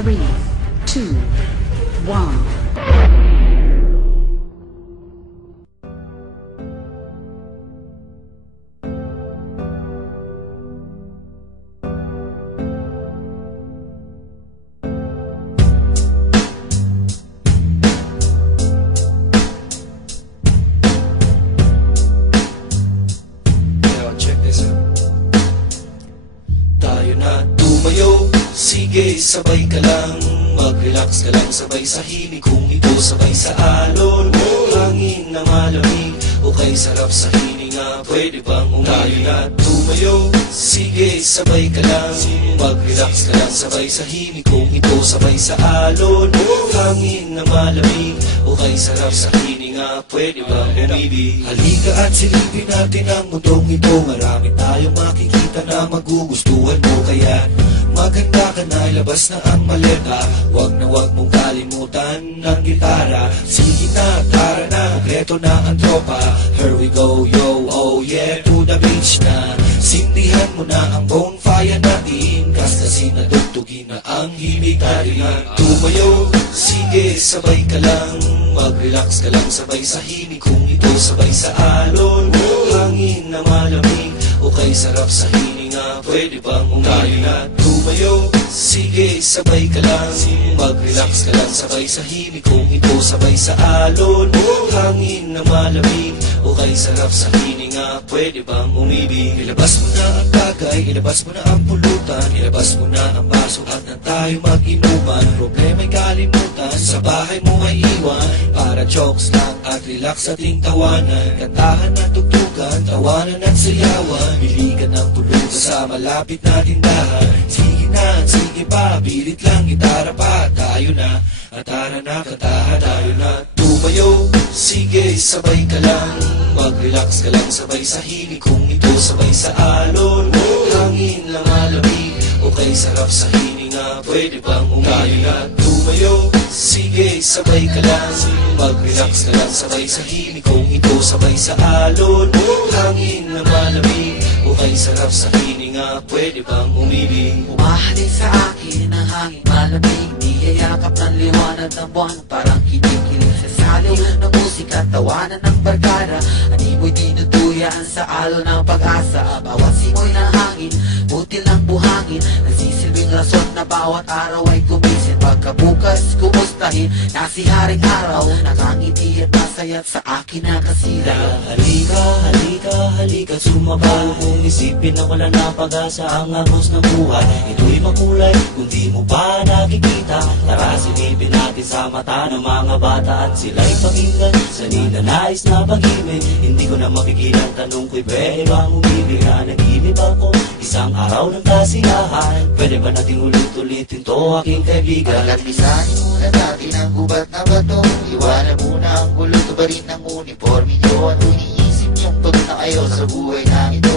3, 2, 1. Sige, sabay ka lang, mag-relax ka lang, sabay sa himig. Kung ito sabay sa alon, hangin na malamig, o kay sarap sa hininga, pwede bang umali na tumayo? Sige, sabay ka lang, mag-relax ka lang, sabay sa himig. Kung ito sabay sa alon, hangin na malamig, o kay sarap sa hininga, pwede bang umibig? Halika at silipin natin ang mundong ito, marami tayong makikita na magugustuhan mo. Kaya maganda ka na, ilabas na ang maleta, wag na wag mong kalimutan ng gitara. Sige na, tara na, kompleto na ang tropa. Here we go, yo, oh yeah, to the beach na. Sindihan mo na ang bonfire natin, kasi natugtugin na ang himig natin. Tumayo, sige, sabay ka lang, mag-relax ka lang, sabay sa himig. Kung ito sabay sa alon, hangin na malamig, o kay sarap sa hininga, pwede bang umali na tumayo? Sige, sabay ka lang, mag-relax ka lang, sabay sa himig. Kung ito sabay sa alon, hangin na malamig, o kay sarap sa hininga, pwede bang umibig? Ilabas mo na ang bagay, ilabas mo na ang pulutan, ilabas mo na ang baso at na tayo mag-inuman. Problema'y kalimutan, sa bahay mo ay iwan, para jokes lang at relax ating tawanan. Kantahan at tugtugan, tawanan at sayawan, biligan ng tulugan sa malapit na tindahan. Sige na, sige pa, bilit lang, gitara pa, tayo na, at tara na, kantahan tayo na. Tumayo, sige, sabay ka lang, mag-relax ka lang, sabay sa himig. Kung ito sabay sa alon, hangin lang malamig, o kay sarap sa hininga, pwede bang umali na tumayo? Sige, sabay ka lang, mag-relax ka lang, sabay sa himig. Kung ito sabay sa alon, hangin na malamig, o kay sarap sa hininga, pwede bang umibig? Umahalin sa akin ang hangin malamig, niyayakap ng liwanag ng buwan, parang kinikilig sa saliw ng musika, tawanan ng barkada. Animoy dinuduyaan sa alon ng pag-asa, bawat simoy ng hangin, butil ng buhangin, nagsisilbing rason na bawat araw ay gumising. Pagkabukas kumustahin na si haring araw, nakangiti at masaya sa akin na kasira. Halika, halika, halika, sumabalo kung isipin na wala na pag-asa ang agos ng buhay. Ito'y makulay kung di mo pa nakikita, tara silipin natin sa mata ng mga bata at sila'y pakinggan sa ninanais na pag-ibig. Hindi ko na mapigilan, tanong ko'y pwede bang umibig? Na nag-ibig ako isang araw ng kasiyahan, pwede ba nating ulit-ulitin to aking kaibigan? Hanggat pisanin muna natin ang gubat na bato, iwanan muna ang gulo, tubarin ng uniforme nyo. At iniisip niyong pagod na kayo sa buhay na ito,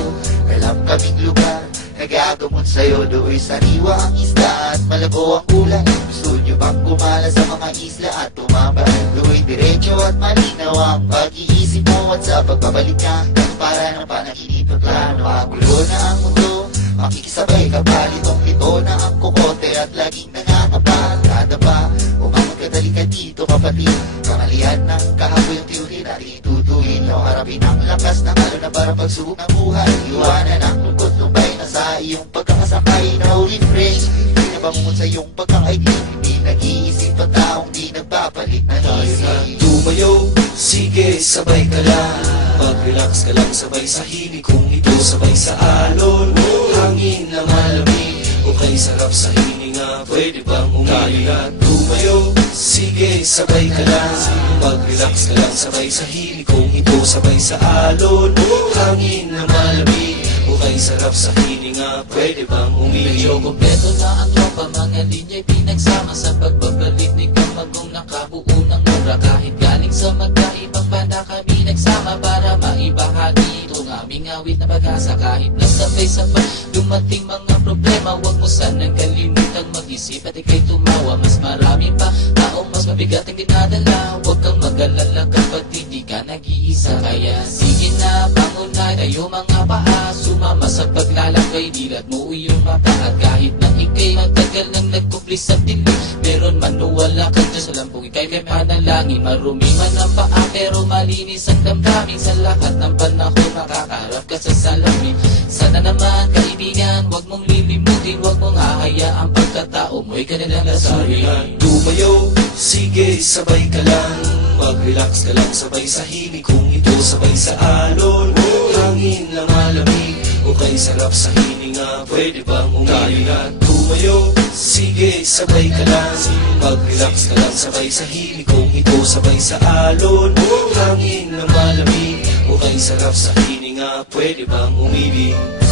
alam kaming lugar nagagamot sa'yo. Do'y sariwa ang isda at malabo ang kulay. Gusto nyo bang kumala sa mga isla at tumambay? Do'y diretso at malinaw ang pag-iisip mo, at sa pagbabalik ka para ng panaginip at plano. Magulo na ang mundo, makikisabay ka pa, litong-lito na ang kukote at laging nangangapa. Kada pa, umangat ka, dali ka dito kapatid, kamalian ng kahaboy ang tiyuhin at itutuhin nyo. Harapin ang lakas ng halo na para pagsubok ng buhay, iwanan ang lungkot, lumbay na sa iyong pagkakasakay. No refrain, hindi na bangungot sa iyong pagkakaigib, hindi nag-iisip ang taong di nagpapalit ng isip. Tumayo, sige, sabay ka lang, mag-relax ka lang, sabay sa himig. Kung ito sabay sa alon, hangin na malamig, o kay sarap sa hininga, pwede bang umali na tumayo? Sige, sabay ka lang, mag-relax ka lang, sabay sa himig. Kung ito sabay sa alon, hangin na malamig, o kay sarap sa hininga, pwede bang umili? Medyo kompleto na ang tropa, mga linya'y pinagsama sa pagbabalik ni Kamagong nakabuo ng mura. Kahit galing sa magkaibang banda kami nagsama para maibahagi itong aming awit na pag-asa. Kahit nasabay sa dumating mga problema, huwag mo sanang kalimutang mag-isip at ika'y tumawa. Mas marami pa taong mas mabigat ang dinadala, huwag kang mag-alala kapatid, di ka nag-iisa. Kaya sige na, pangunay tayo mga paa, sumama sa paglalakbay, dilat mo iyong mata. At kahit na ika'y matagal nang nagkumpli hopeless at dilim. Meron man o wala ka dyan sa lampong ika'y may panalangin. Marumi man ang paa pero malinis ang damdamin. Sa lahat ng panahon nakakarap ka sa salamin. Sana naman kaibigan, wag mong lilimutin, wag mong hahayaang pagkatao mo'y kanilang lasurin. Tumayo, sige sabay ka lang, mag-relax ka lang sabay sa himig. Kung ito sabay sa alon, hangin na malamig, o kay sarap sa hininga, pwede bang umili na? Tumayo, sige sabay ka lang, mag-relax ka lang sabay sa himig. Kung ito sabay sa alon, hangin na malamig, o kay sarap sa hininga, pwede bang umibig?